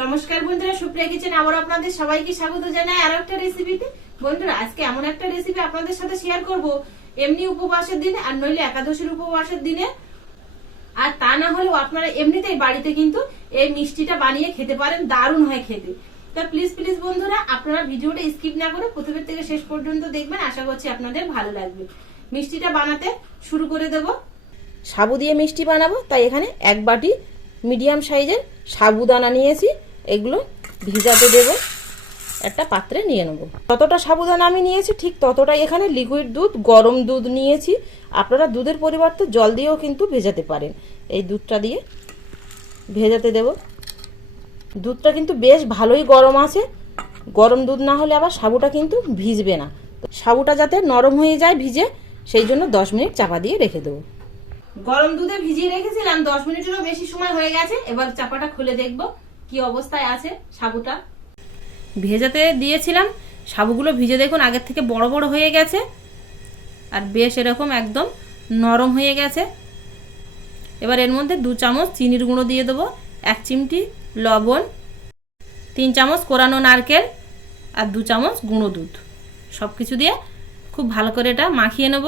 নমস্কার বন্ধুরা, সুপ্রিয়া কিচেন আবার আপনাদের সবাইকে স্বাগত জানাই আরো একটা রেসিপিতে। বন্ধুরা, আজকে এমন একটা রেসিপি আপনাদের সাথে শেয়ার করব, এমনি উপবাসের দিনে আর নইলে একাদশীর উপবাসের দিনে, আর তা না হলেও আপনারা এমনিতেই বাড়িতে কিন্তু এই মিষ্টিটা বানিয়ে খেতে পারেন। দারুণ হয় খেতে। তো প্লিজ প্লিজ বন্ধুরা, আপনারা ভিডিওটা স্কিপ না করে প্রথমের থেকে শেষ পর্যন্ত দেখবেন। আশা করছি আপনাদের ভালো লাগবে। মিষ্টিটা বানাতে শুরু করে দেব। সাবু দিয়ে মিষ্টি বানাবো, তাই এখানে এক বাটি মিডিয়াম সাইজের সাবুদানা নিয়েছি। এগুলো ভিজাতে দেব, একটা পাত্রে নিয়ে নেব। যতটা সাবুদানা আমি নিয়েছি ঠিক ততটাই এখানে লিকুইড দুধ, গরম দুধ নিয়েছি। আপনারা দুধের পরিবর্তে জল দিয়েও কিন্তু ভেজাতে পারেন। এই দুধটা দিয়ে ভেজাতে দেব। দুধটা কিন্তু বেশ ভালোই গরম আছে। গরম দুধ না হলে আবার সাবুটা কিন্তু ভিজবে না। সাবুটা যাতে নরম হয়ে যায় ভিজে, সেই জন্য 10 মিনিট চাপা দিয়ে রেখে দেবো। গরম দুধে ভিজিয়ে রেখেছিলাম, 10 মিনিটেরও বেশি সময় হয়ে গেছে। এবার চাপাটা খুলে দেখব কি অবস্থায় আছে সাবুটা। ভেজাতে দিয়েছিলাম, সাবুগুলো ভিজে দেখুন আগের থেকে বড় বড় হয়ে গেছে আর বেশ এরকম একদম নরম হয়ে গেছে। এবার এর মধ্যে 2 চামচ চিনির গুঁড়ো দিয়ে দেবো, 1 চিমটি লবণ, 3 চামচ কোরানো নারকেল আর 2 চামচ গুঁড়ো দুধ, সব কিছু দিয়ে খুব ভালো করে এটা মাখিয়ে নেব।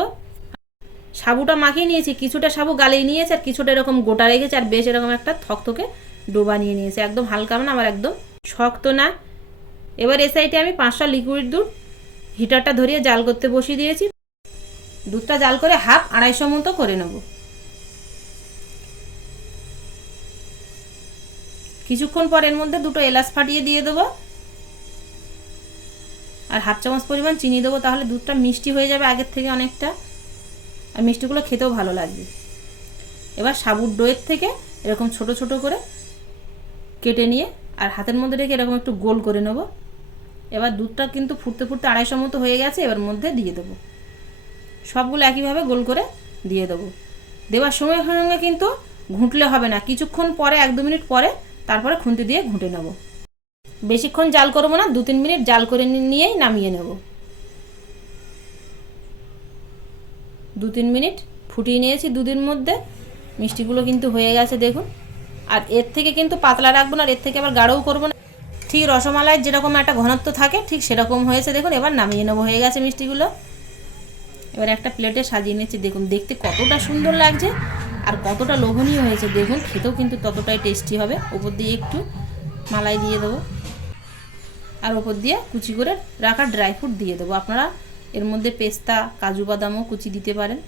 সাবুটা মাখিয়ে নিয়েছি, কিছুটা সাবু গালিয়ে নিয়েছে আর কিছুটা এরকম গোটা রেখেছে, আর বেশ এরকম একটা থকথকে ডোবা নিয়ে নিয়েছে। একদম হালকা না আবার একদম শক্ত না। এবার এই সাইডে আমি 5টা লিকুইড দুধ হিটারটা ধরিয়ে জাল করতে বসিয়ে দিয়েছি। দুধটা জাল করে 1/2 মতো করে নেব। কিছুক্ষণ পর এর মধ্যে 2টো এলাচ ফাটিয়ে দিয়ে দেবো আর 1/2 চামচ পরিমাণ চিনি দেবো, তাহলে দুধটা মিষ্টি হয়ে যাবে আগের থেকে অনেকটা, আর মিষ্টিগুলো খেতেও ভালো লাগবে। এবার সাবুর ডোয়ের থেকে এরকম ছোট ছোট করে কেটে নিয়ে আর হাতের মধ্যে রেখে এরকম একটু গোল করে নেব। এবার দুধটা কিন্তু ফুটতে ফুটতে 250 মতো হয়ে গেছে। এবার মধ্যে দিয়ে দেবো, সবগুলো একইভাবে গোল করে দিয়ে দেবো। দেওয়ার সঙ্গে সঙ্গে কিন্তু ঘুঁটলে হবে না, কিছুক্ষণ পরে 1-2 মিনিট পরে তারপরে খুন্তি দিয়ে ঘুঁটে নেব। বেশিক্ষণ জাল করবো না, 2-3 মিনিট জাল করে নিয়েই নামিয়ে নেব। 2-3 মিনিট ফুটিয়ে নিয়েছি দুধের মধ্যে। মিষ্টিগুলো কিন্তু হয়ে গেছে দেখুন। আর এর থেকে কিন্তু পাতলা রাখবো না, আর এর থেকে আবার গাঢ়ও করবো না। ঠিক রসমালাইয়ের যেরকম একটা ঘনত্ব থাকে ঠিক সেরকম হয়েছে দেখুন। এবার নামিয়ে নেবো, হয়ে গেছে মিষ্টিগুলো। এবার একটা প্লেটে সাজিয়ে নিচ্ছি। দেখুন দেখতে কতটা সুন্দর লাগছে আর কতটা লোভনীয় হয়েছে দেখুন। খেতেও কিন্তু ততটাই টেস্টি হবে। ওপর দিয়ে একটু মালাই দিয়ে দেবো আর ওপর দিয়ে কুচি করে রাখা ড্রাই ফ্রুট দিয়ে দেবো। আপনারা এর মধ্যে পেস্তা, কাজু বাদামও কুচি দিতে পারেন।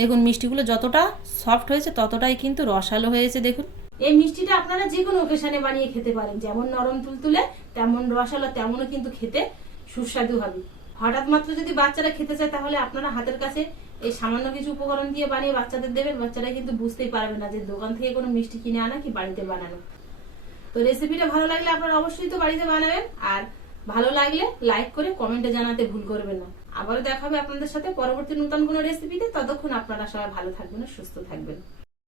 দেখুন মিষ্টিগুলো যতটা সফট হয়েছে ততটাই কিন্তু রসালো হয়েছে দেখুন। এই মিষ্টিটা আপনারা যে কোনো ওকেশনে বানিয়ে খেতে পারেন। যেমন নরম তুলতুলে, তেমন রসালো, তেমনও কিন্তু খেতে সুস্বাদু হবে। হঠাৎ মাত্র যদি বাচ্চারা খেতে চায় তাহলে আপনারা হাতের কাছে এই সামান্য কিছু উপকরণ দিয়ে বানিয়ে বাচ্চাদের দেবেন। বাচ্চারা কিন্তু বুঝতেই পারবে না যে দোকান থেকে কোনো মিষ্টি কিনে আনা কি বাড়িতে বানানো। তো রেসিপিটা ভালো লাগলে আপনারা অবশ্যই তো বাড়িতে বানাবেন, আর ভালো লাগলে লাইক করে কমেন্টে জানাতে ভুল করবেন না। আবারও দেখা হবে আপনাদের সাথে পরবর্তী নতুন কোনো রেসিপিতে। ততক্ষণ আপনারা সবাই ভালো থাকবেন, সুস্থ থাকবেন।